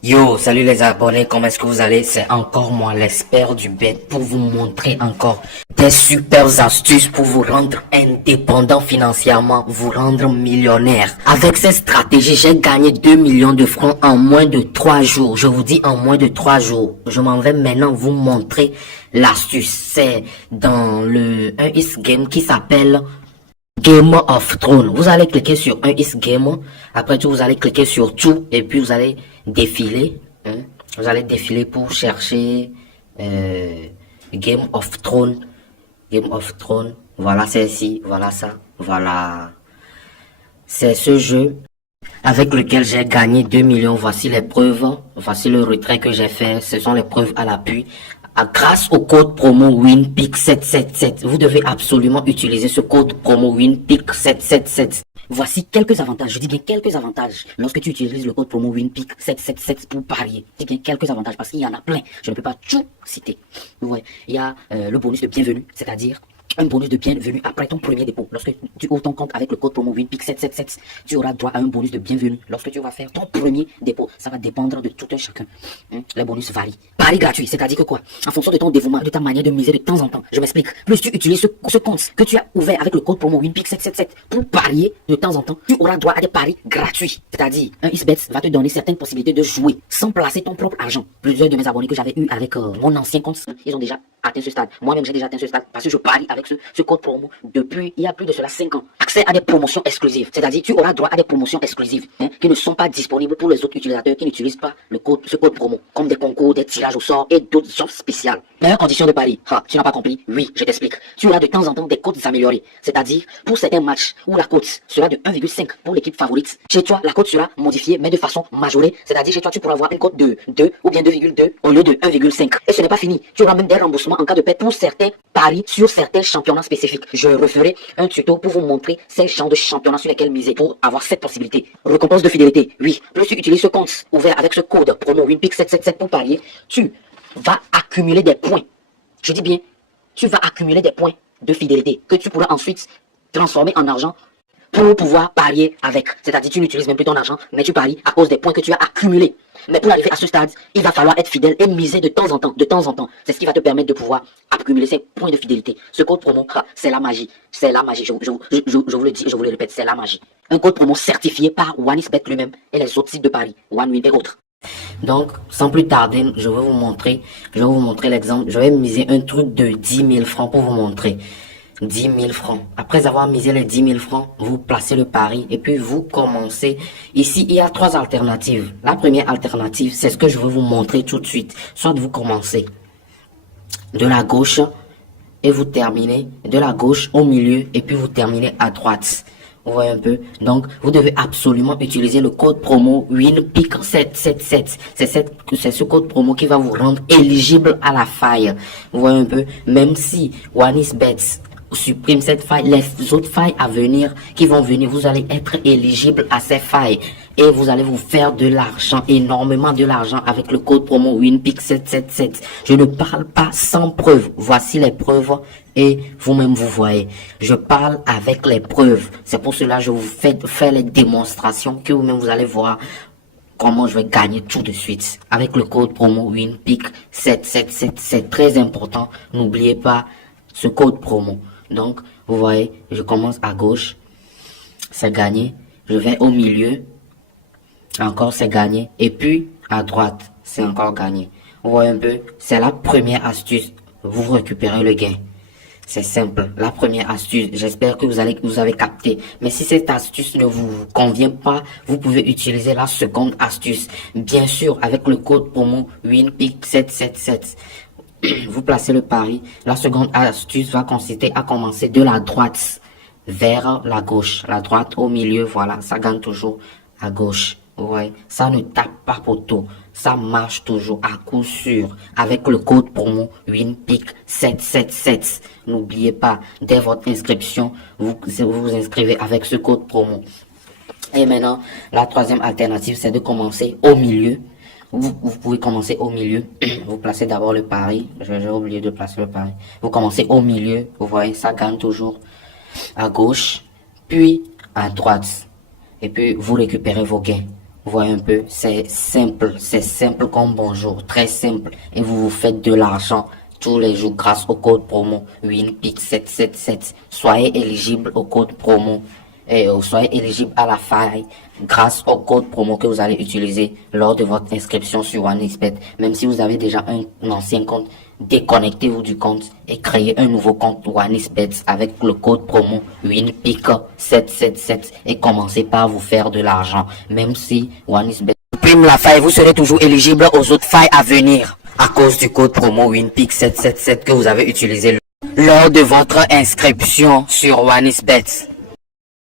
Yo, salut les abonnés, comment est-ce que vous allez? C'est encore moi, l'expert du bet, pour vous montrer encore des super astuces pour vous rendre indépendant financièrement, vous rendre millionnaire. Avec cette stratégie, j'ai gagné 2 millions de francs en moins de 3 jours. Je vous dis en moins de 3 jours. Je m'en vais maintenant vous montrer l'astuce. C'est dans un game qui s'appelle Game of Thrones. Vous allez cliquer sur un is game. Après tout, vous allez cliquer sur tout. Et puis, vous allez défiler. Vous allez défiler pour chercher Game of Thrones. Game of Thrones. Voilà, c'est ici. Voilà ça. Voilà. C'est ce jeu avec lequel j'ai gagné 2 millions. Voici les preuves. Voici le retrait que j'ai fait. Ce sont les preuves à l'appui. Grâce au code promo WINPIC777, vous devez absolument utiliser ce code promo WINPIC777. Voici quelques avantages, je dis bien quelques avantages lorsque tu utilises le code promo WINPIC777 pour parier. Je dis bien quelques avantages parce qu'il y en a plein, je ne peux pas tout citer. Ouais, il y a le bonus de bienvenue, c'est-à-dire un bonus de bienvenue après ton premier dépôt. Lorsque tu ouvres ton compte avec le code promo WINPIC777, tu auras droit à un bonus de bienvenue. Lorsque tu vas faire ton premier dépôt, ça va dépendre de tout un chacun. Les bonus varient. Pari gratuit, c'est-à-dire que quoi? En fonction de ton dévouement, de ta manière de miser de temps en temps. Je m'explique. Plus tu utilises ce compte que tu as ouvert avec le code promo WINPIC777 pour parier de temps en temps, tu auras droit à des paris gratuits. C'est-à-dire, un XBET va te donner certaines possibilités de jouer sans placer ton propre argent. Plusieurs de mes abonnés que j'avais eu avec mon ancien compte, ils ont déjà atteint ce stade. Moi-même, j'ai déjà atteint ce stade parce que je parie avec ce code promo depuis il y a plus de cela 5 ans. Accès à des promotions exclusives. C'est-à-dire, tu auras droit à des promotions exclusives qui ne sont pas disponibles pour les autres utilisateurs qui n'utilisent pas ce code promo. Comme des concours, des tirages au sort et d'autres offres spéciales. Meilleure condition de pari. Tu n'as pas compris? Oui, je t'explique. Tu auras de temps en temps des cotes améliorées. C'est-à-dire, pour certains matchs où la cote sera de 1,5 pour l'équipe favorite, chez toi, la cote sera modifiée mais de façon majorée. C'est-à-dire, chez toi, tu pourras avoir une cote de 2 ou bien 2,2 au lieu de 1,5. Et ce n'est pas fini. Tu auras même des remboursements en cas de perte pour certains paris sur certains championnats spécifiques. Je referai un tuto pour vous montrer ces genres de championnats sur lesquels miser pour avoir cette possibilité. Récompense de fidélité. Oui, plus tu utilises ce compte ouvert avec ce code promo WINPIC777 pour parier, tu vas accumuler des points. Je dis bien, tu vas accumuler des points de fidélité que tu pourras ensuite transformer en argent pour pouvoir parier avec. C'est-à-dire, tu n'utilises même plus ton argent, mais tu paries à cause des points que tu as accumulés. Mais pour arriver à ce stade, il va falloir être fidèle et miser de temps en temps, de temps en temps. C'est ce qui va te permettre de pouvoir accumuler ces points de fidélité. Ce code promo, c'est la magie. C'est la magie. Je vous le dis, je vous le répète, c'est la magie. Un code promo certifié par OneXBet lui-même et les autres sites de paris, OneWin et autres. Donc, sans plus tarder, je vais vous montrer l'exemple. Je vais miser un truc de 10 000 francs pour vous montrer. 10 000 francs. Après avoir misé les 10 000 francs, vous placez le pari et puis vous commencez. Ici, il y a 3 alternatives. La première alternative, c'est ce que je vais vous montrer tout de suite. Soit vous commencez de la gauche et vous terminez de la gauche au milieu et puis vous terminez à droite. Vous voyez un peu. Donc, vous devez absolument utiliser le code promo WINPIC777. C'est ce code promo qui va vous rendre éligible à la faille. Vous voyez un peu. Même si OneXBet supprime cette faille, les autres failles à venir qui vont venir, vous allez être éligible à ces failles. Et vous allez vous faire de l'argent, énormément de l'argent avec le code promo WINPIC777. Je ne parle pas sans preuve. Voici les preuves et vous-même vous voyez. Je parle avec les preuves. C'est pour cela que je vous fais les démonstrations que vous-même vous allez voir comment je vais gagner tout de suite. Avec le code promo WINPIC777. C'est très important. N'oubliez pas ce code promo. Donc, vous voyez, je commence à gauche. C'est gagné. Je vais au milieu. Encore c'est gagné. Et puis à droite, c'est encore gagné. Vous voyez un peu, c'est la première astuce. Vous récupérez le gain. C'est simple. La première astuce, j'espère que vous avez capté. Mais si cette astuce ne vous convient pas, vous pouvez utiliser la seconde astuce. Bien sûr, avec le code promo WINPIC777. Vous placez le pari. La seconde astuce va consister à commencer de la droite vers la gauche. La droite au milieu, voilà, ça gagne toujours à gauche. Ouais, ça ne tape pas poteau. Ça marche toujours à coup sûr avec le code promo WINPIC777. N'oubliez pas, dès votre inscription, vous inscrivez avec ce code promo. Et maintenant, la troisième alternative, c'est de commencer au milieu. Vous pouvez commencer au milieu. Vous placez d'abord le pari. J'ai oublié de placer le pari. Vous commencez au milieu. Vous voyez, ça gagne toujours à gauche, puis à droite. Et puis, vous récupérez vos gains. Voyez un peu, c'est simple comme bonjour, très simple. Et vous vous faites de l'argent tous les jours grâce au code promo WINPIC777. Soyez éligible au code promo et soyez éligible à la faille grâce au code promo que vous allez utiliser lors de votre inscription sur OneXBet. Même si vous avez déjà un ancien compte, déconnectez-vous du compte et créez un nouveau compte OneXBet avec le code promo WINPIC777 et commencez par vous faire de l'argent. Même si OneXBet supprime la faille, vous serez toujours éligible aux autres failles à venir à cause du code promo WINPIC777 que vous avez utilisé lors de votre inscription sur OneXBet.